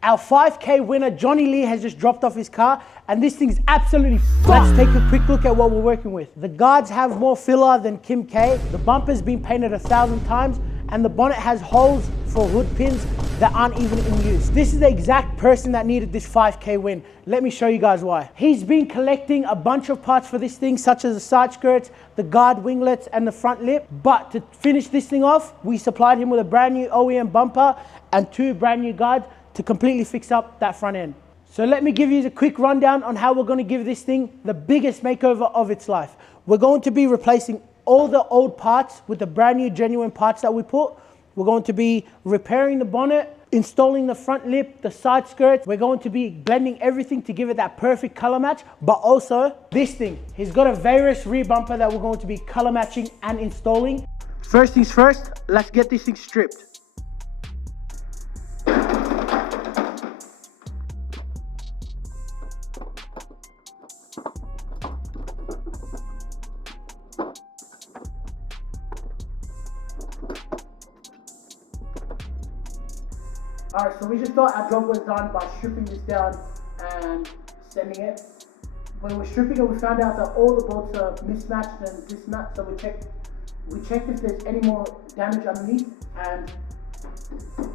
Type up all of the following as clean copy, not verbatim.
Our 5K winner, Johnny Lee, has just dropped off his car, and this thing's absolutely fucked. Let's take a quick look at what we're working with. The guards have more filler than Kim K. The bumper's been painted 1,000 times, and the bonnet has holes for hood pins that aren't even in use. This is the exact person that needed this 5K win. Let me show you guys why. He's been collecting a bunch of parts for this thing, such as the side skirts, the guard winglets, and the front lip. But to finish this thing off, we supplied him with a brand new OEM bumper and 2 brand new guards to completely fix up that front end. So let me give you a quick rundown on how we're going to give this thing the biggest makeover of its life. We're going to be replacing all the old parts with the brand new genuine parts that we put. We're going to be repairing the bonnet, installing the front lip, the side skirts. We're going to be blending everything to give it that perfect color match, but also this thing. He's got a various rear bumper that we're going to be color matching and installing. First things first, let's get this thing stripped. Alright, so we just thought our job was done by stripping this down and sending it. When we're stripping it, we found out that all the bolts are mismatched and dismatched, so we checked if there's any more damage underneath, and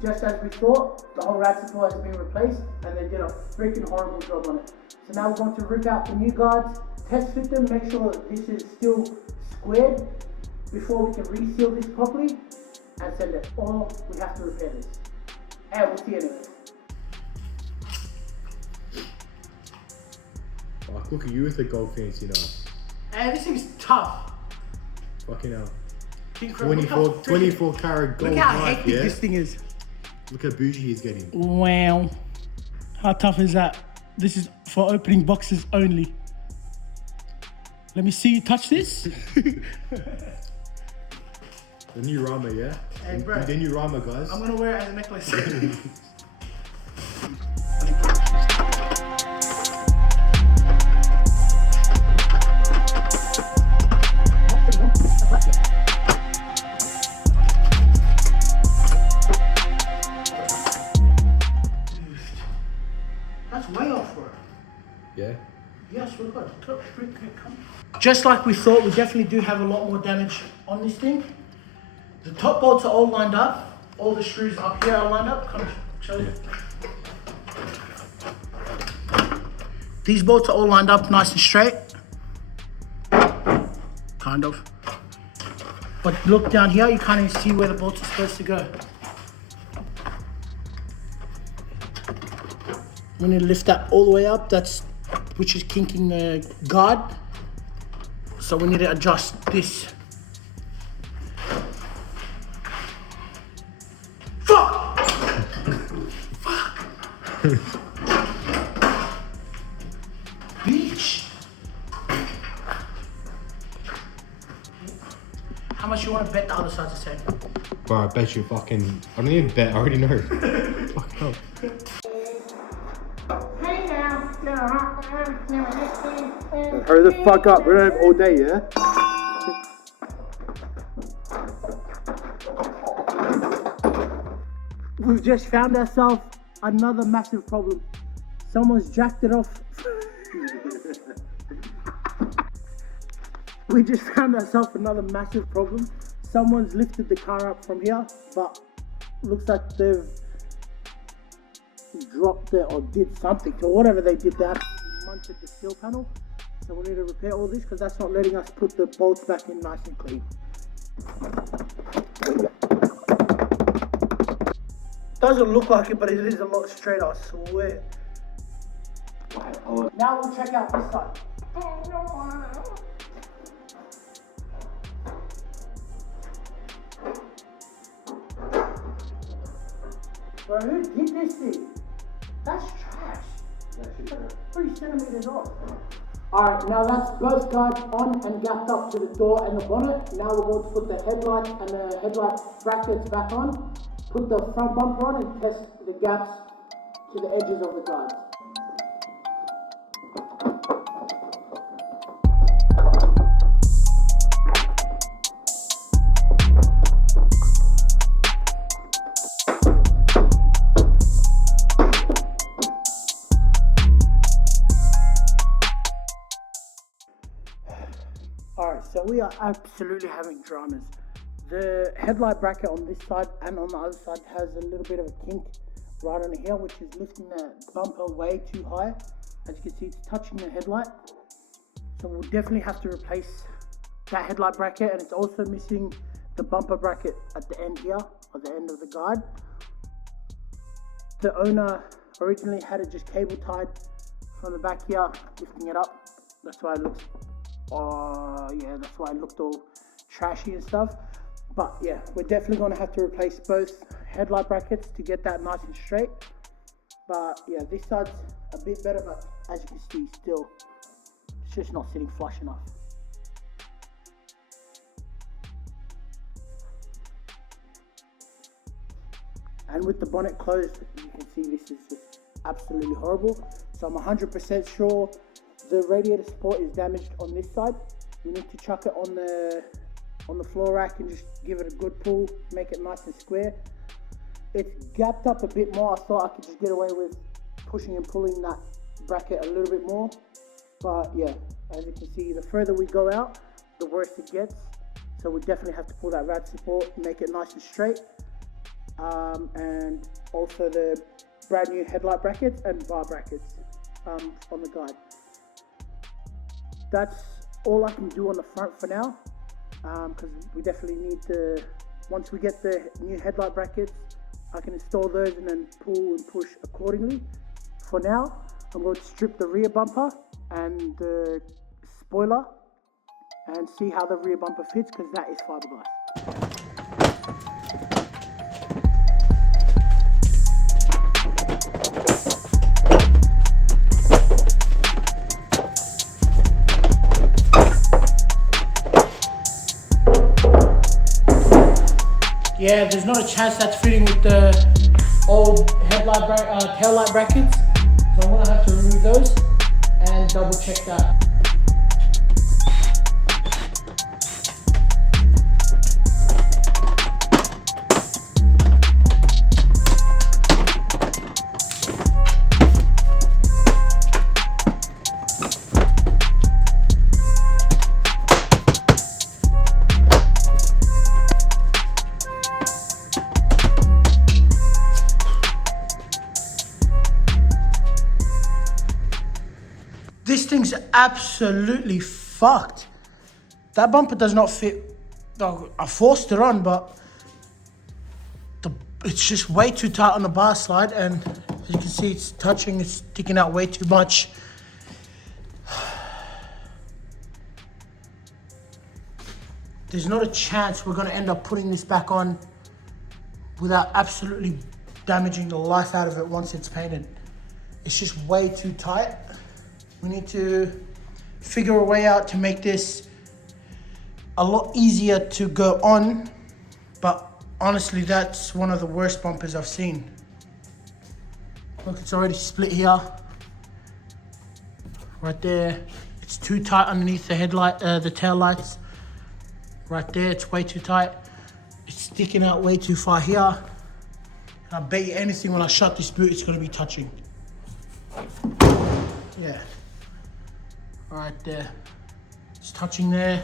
just as we thought, the whole rad support has been replaced, and they did a freaking horrible job on it. So now we're going to rip out the new guards, test fit them, make sure that this is still squared before we can reseal this properly, and send it. Or we have to repair this. And we'll see anyway. Fuck, look at you with the gold fancy now. And this thing's tough. Fucking hell. 24 karat gold. Look how knife, hectic yeah? this thing is. Look how bougie he's getting. Wow. How tough is that? This is for opening boxes only. Let me see you touch this. The new Rama, yeah? Hey, bro. The new Rama, guys. I'm gonna wear it as a necklace. That's way off for it. Yeah? Yes, we've got just like we thought, we definitely do have a lot more damage on this thing. The top bolts are all lined up. All the screws up here are lined up. Come show you. These bolts are all lined up nice and straight. Kind of. But look down here, you can't even see where the bolts are supposed to go. We need to lift that all the way up, which is kinking the guard. So we need to adjust this. Fuck! Fuck! Bitch! How much you want to bet the other side's the same? Bro, I bet you fucking... I don't even bet, I already know. Fuck hell. Hurry the fuck up, we're gonna have all day, yeah? We've just found ourselves another massive problem. Someone's jacked it off. We just found ourselves another massive problem. Someone's lifted the car up from here, but looks like they've dropped it or did something. So whatever they did, that mounted the steel panel. So we need to repair all this because that's not letting us put the bolts back in nice and clean. Doesn't look like it, but it is a lot straighter, I swear. Now we'll check out this side. Bro, who did this thing? That's trash. That's 3 centimeters off. Alright, now that's both guards on and gapped up to the door and the bonnet. Now we're going to put the headlight and the headlight brackets back on, put the front bumper on and test the gaps to the edges of the guards. we are absolutely having dramas. The headlight bracket on this side and on the other side has a little bit of a kink right on here, which is lifting the bumper way too high. As you can see, it's touching the headlight. So we'll definitely have to replace that headlight bracket, and it's also missing the bumper bracket at the end here, or the end of the guide. The owner originally had it just cable tied from the back here, lifting it up. That's why it looks, that's why it looked all trashy and stuff. But yeah, we're definitely going to have to replace both headlight brackets to get that nice and straight. But yeah, this side's a bit better, but as you can see, still, it's just not sitting flush enough. And with the bonnet closed, you can see this is just absolutely horrible. So I'm 100% sure the radiator support is damaged on this side. We need to chuck it on the floor rack and just give it a good pull, make it nice and square. It's gapped up a bit more. I thought I could just get away with pushing and pulling that bracket a little bit more. But yeah, as you can see, the further we go out, the worse it gets. So we definitely have to pull that rad support, make it nice and straight. And also the brand new headlight brackets and bar brackets on the guide. That's all I can do on the front for now, because we definitely need once we get the new headlight brackets, I can install those and then pull and push accordingly. For now, I'm going to strip the rear bumper and the spoiler and see how the rear bumper fits, because that is fiberglass. Yeah, there's not a chance that's fitting with the old tail light brackets. So I'm gonna have to remove those and double check that. This thing's absolutely fucked. That bumper does not fit. I forced it on, but it's just way too tight on the bar slide, and as you can see, it's sticking out way too much. There's not a chance we're gonna end up putting this back on without absolutely damaging the life out of it once it's painted. It's just way too tight. We need to figure a way out to make this a lot easier to go on, but honestly, that's one of the worst bumpers I've seen. Look, it's already split here. Right there. It's too tight underneath the headlight, the tail lights. Right there, it's way too tight. It's sticking out way too far here. And I bet you anything when I shut this boot, it's gonna be touching. Yeah. Right there, it's touching there,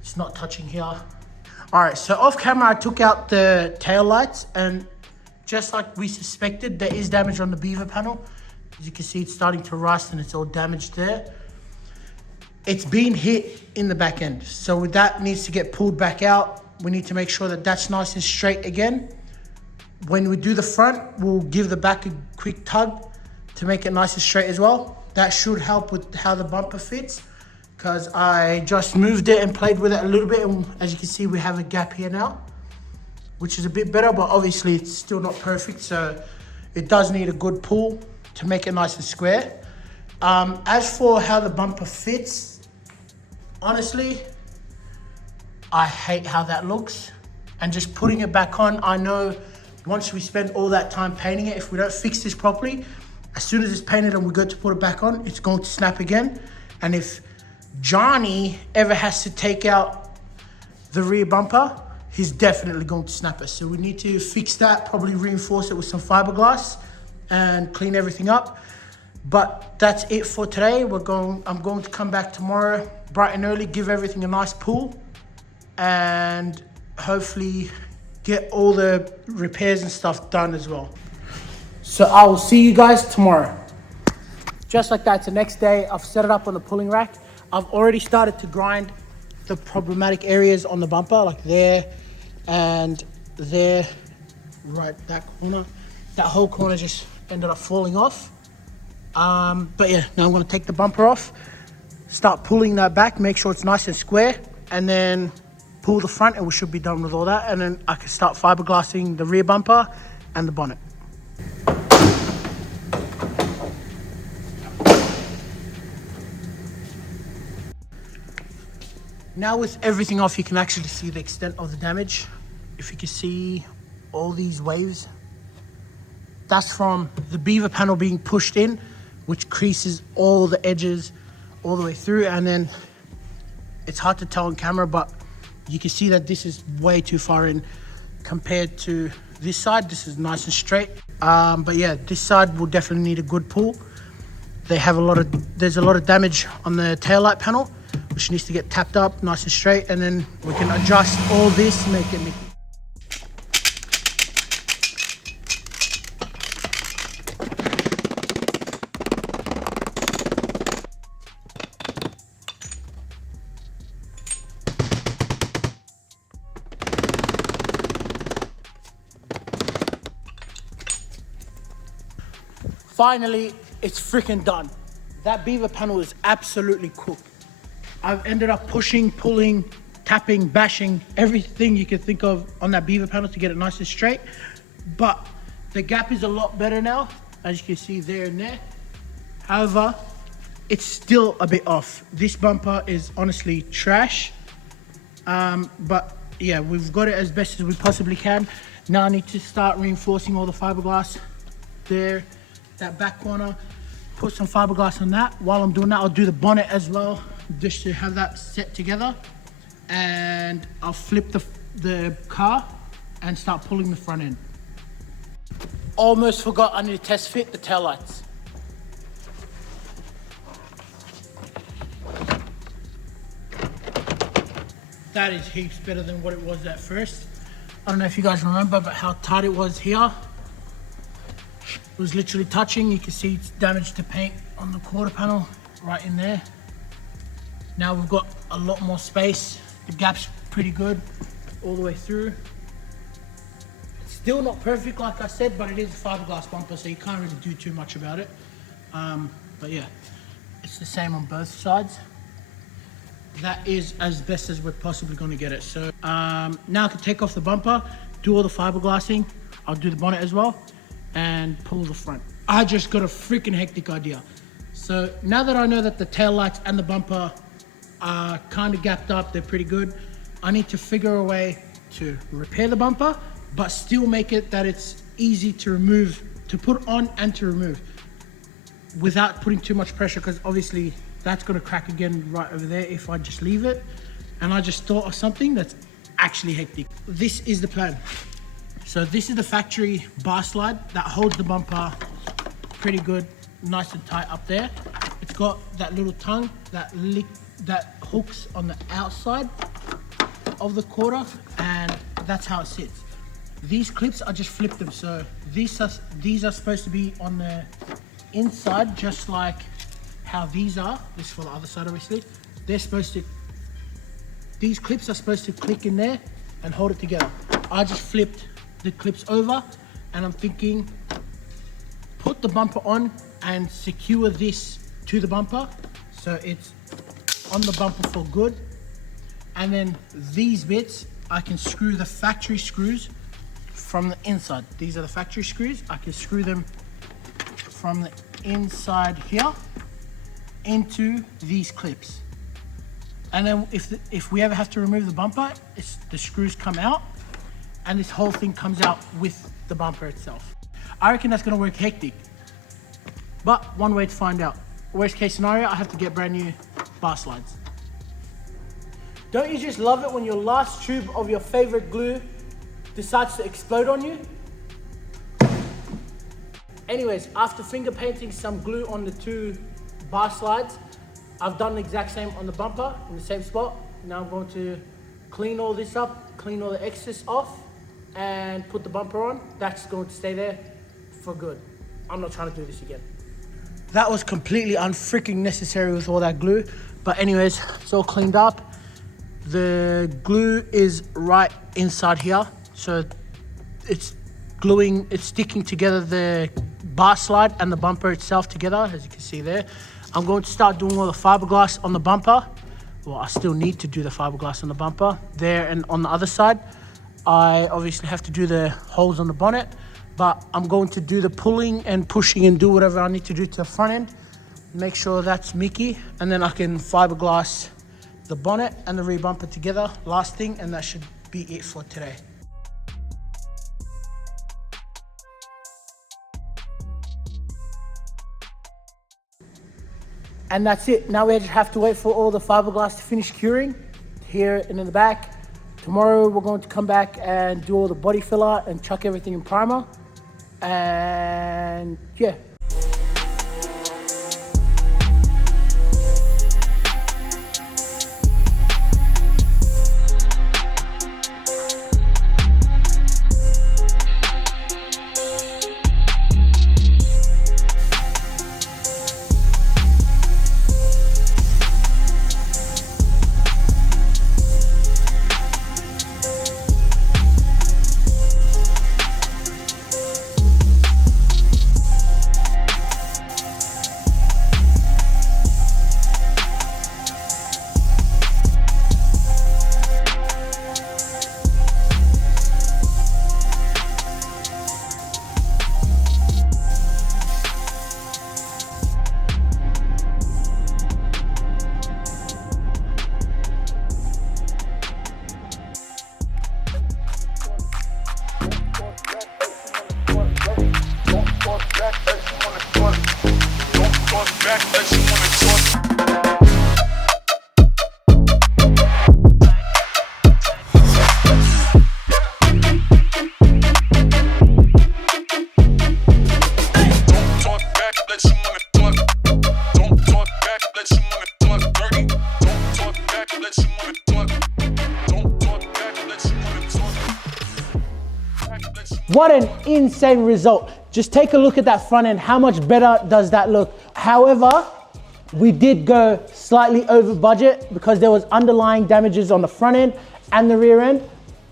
it's not touching here. All right, so off camera, I took out the tail lights, and just like we suspected, there is damage on the beaver panel. As you can see, it's starting to rust and it's all damaged there. It's been hit in the back end, so that needs to get pulled back out. We need to make sure that that's nice and straight again. When we do the front, we'll give the back a quick tug to make it nice and straight as well. That should help with how the bumper fits, because I just moved it and played with it a little bit, and as you can see, we have a gap here now, which is a bit better, but obviously it's still not perfect, so it does need a good pull to make it nice and square. As for how the bumper fits, honestly, I hate how that looks, and just putting it back on, I know once we spend all that time painting it, if we don't fix this properly, as soon as it's painted and we go to put it back on, it's going to snap again. And if Johnny ever has to take out the rear bumper, he's definitely going to snap it. So we need to fix that, probably reinforce it with some fiberglass and clean everything up. But that's it for today. I'm going to come back tomorrow bright and early, give everything a nice pull, and hopefully get all the repairs and stuff done as well. So I will see you guys tomorrow. Just like that, it's the next day. I've set it up on the pulling rack. I've already started to grind the problematic areas on the bumper, like there and there, right that corner. That whole corner just ended up falling off. But yeah, now I'm gonna take the bumper off, start pulling that back, make sure it's nice and square, and then pull the front, and we should be done with all that. And then I can start fiberglassing the rear bumper and the bonnet. Now with everything off, you can actually see the extent of the damage. If you can see all these waves, that's from the beaver panel being pushed in, which creases all the edges all the way through. And then it's hard to tell on camera, but you can see that this is way too far in compared to this side. This is nice and straight. But yeah, this side will definitely need a good pull. There's a lot of damage on the taillight panel, which needs to get tapped up nice and straight, and then we can adjust all this, make it. Finally, it's freaking done. That beaver panel is absolutely cooked. I've ended up pushing, pulling, tapping, bashing, everything you can think of on that beaver panel to get it nice and straight. But the gap is a lot better now, as you can see there and there. However, it's still a bit off. This bumper is honestly trash. But yeah, we've got it as best as we possibly can. Now I need to start reinforcing all the fiberglass there, that back corner, put some fiberglass on that. While I'm doing that, I'll do the bonnet as well, just to have that set together. And I'll flip the car and start pulling the front end. Almost forgot, I need to test fit the taillights. That is heaps better than what it was at first. I don't know if you guys remember, but how tight it was here. It was literally touching. You can see it's damaged to paint on the quarter panel right in there. Now we've got a lot more space. The gap's pretty good all the way through. It's still not perfect, like I said, but it is a fiberglass bumper, so you can't really do too much about it. But yeah, it's the same on both sides. That is as best as we're possibly going to get it. So now I can take off the bumper, do all the fiberglassing. I'll do the bonnet as well, and pull the front. I just got a freaking hectic idea. So now that I know that the tail lights and the bumper are kind of gapped up, they're pretty good, I need to figure a way to repair the bumper, but still make it that it's easy to remove, to put on and to remove, without putting too much pressure, because obviously that's gonna crack again right over there if I just leave it. And I just thought of something that's actually hectic. This is the plan. So this is the factory bar slide that holds the bumper pretty good, nice and tight up there. It's got that little tongue that hooks on the outside of the quarter, and that's how it sits. These clips, I just flipped them. So these are supposed to be on the inside, just like how these are. This is for the other side, obviously. These clips are supposed to click in there and hold it together. I just flipped the clips over, and I'm thinking, put the bumper on and secure this to the bumper so it's on the bumper for good. And then these bits, I can screw the factory screws from the inside. These are the factory screws. I can screw them from the inside here into these clips. And then if we ever have to remove the bumper, the screws come out, and this whole thing comes out with the bumper itself. I reckon that's gonna work hectic, but one way to find out. Worst case scenario, I have to get brand new bar slides. Don't you just love it when your last tube of your favorite glue decides to explode on you? Anyways, after finger painting some glue on the two bar slides, I've done the exact same on the bumper in the same spot. Now I'm going to clean all this up, clean all the excess off, and put the bumper on. That's going to stay there for good. I'm not trying to do this again. That was completely unfreaking necessary with all that glue. But anyways, it's all cleaned up. The glue is right inside here. So it's gluing, it's sticking together the bar slide and the bumper itself together, as you can see there. I'm going to start doing all the fiberglass on the bumper. Well, I still need to do the fiberglass on the bumper there, and on the other side I obviously have to do the holes on the bonnet, but I'm going to do the pulling and pushing and do whatever I need to do to the front end, make sure that's Mickey, and then I can fiberglass the bonnet and the rear bumper together last thing, and that should be it for today. And that's it. Now we just have to wait for all the fiberglass to finish curing here and in the back. Tomorrow we're going to come back and do all the body filler and chuck everything in primer. And yeah. What an insane result. Just take a look at that front end. How much better does that look? However, we did go slightly over budget because there was underlying damages on the front end and the rear end,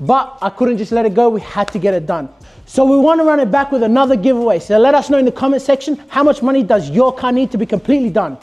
but I couldn't just let it go. We had to get it done. So we want to run it back with another giveaway. So let us know in the comment section, how much money does your car need to be completely done?